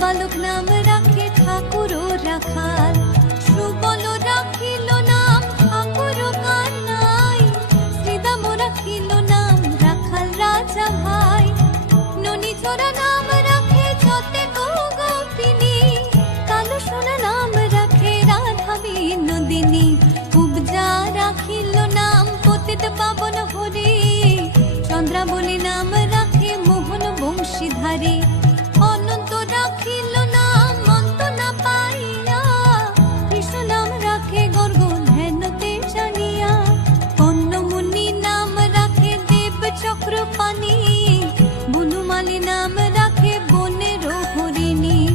বালক নাম রাখে ঠাকুর ও রাখাল, সুবল রাখিল নাম ঠাকুর কানাই, শ্রীদাম রাখিল নাম রাখাল রাজা ভাই, ননী ছোড়া নাম রাখে যতে গোপিনী, কালো সোনা নাম রাখে রাধা বিনোদিনী, উপজা রাখিল নাম পতিত পাবন হরি, চন্দ্রাবলী নাম